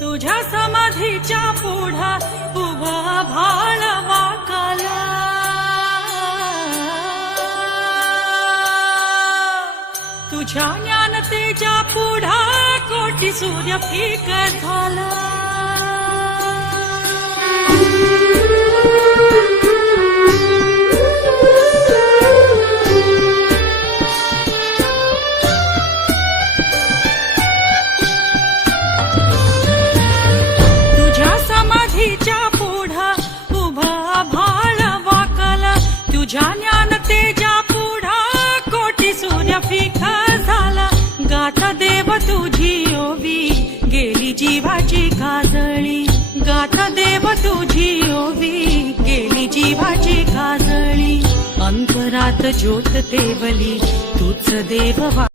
तुझ्या समाधीच्या पुढा उभा भाळ वाकाला, तुझ्या ज्ञानतेच्या पुढा कोटी सूर्य फिक झाला. तुझ्या ज्ञानतेच्या पुढा कोटी सूर्य फिका झाला. गाथा देव तुझी ओवी गेली जीवाची काजळी, गाथा देव तुझी ओवी गेली जीवाची काजळी. अंतरात ज्योत तेवली तूच देव